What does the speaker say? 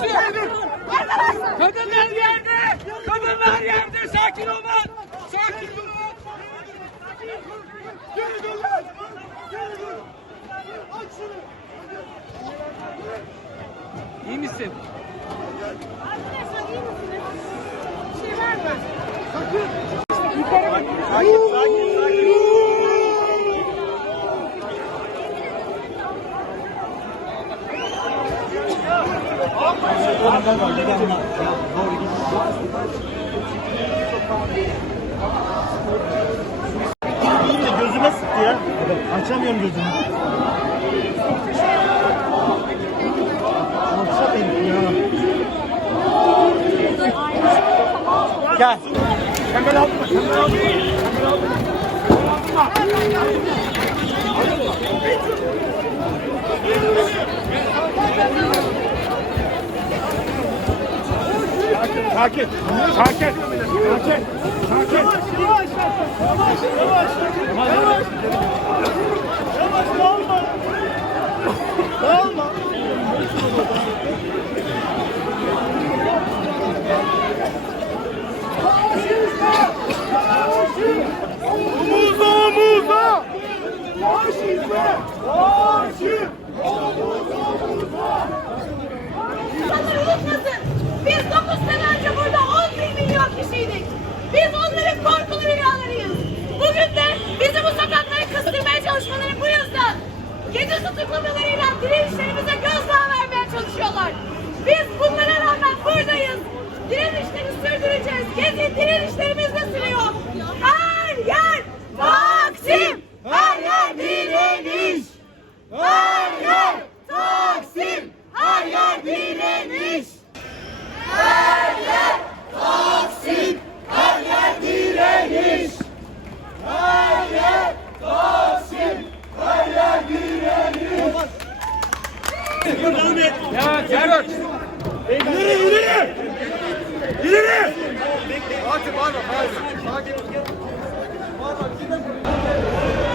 Şey Kadınlar yerde! Kadınlar yerde! Sakin olun! Sakin durun! Geri durun! Geri durun! Aç şunu! İyi misin? Arkadaşlar iyi misiniz? Bir şey var mı? Sakın! Yukarı bakın! Sakin, sakin! Deyince gözüme sıktı ya. Açamıyorum gözümü. Alçak herif ya. Gel. Kemal alma. Kemal alma. Sakin, sakin, sakin, sakin, sakin. Yavaş, yavaş, yavaş, yavaş, yavaş, yavaş, dağılma. Dağılma. Omuza, omuza. Faşizme, faşizm. İnsanlar unutmasın. Biz 9 Gece tutuklamalarıyla direnişlerimize gözdağı vermeye çalışıyorlar. Biz bunlara rağmen buradayız. Direnişleri sürdüreceğiz. Gezi direnişlerimiz Yardım et. Ya Serhat. İleri ileri. İleri. Fatih bağırma. Fatih. Fatih. Fatih.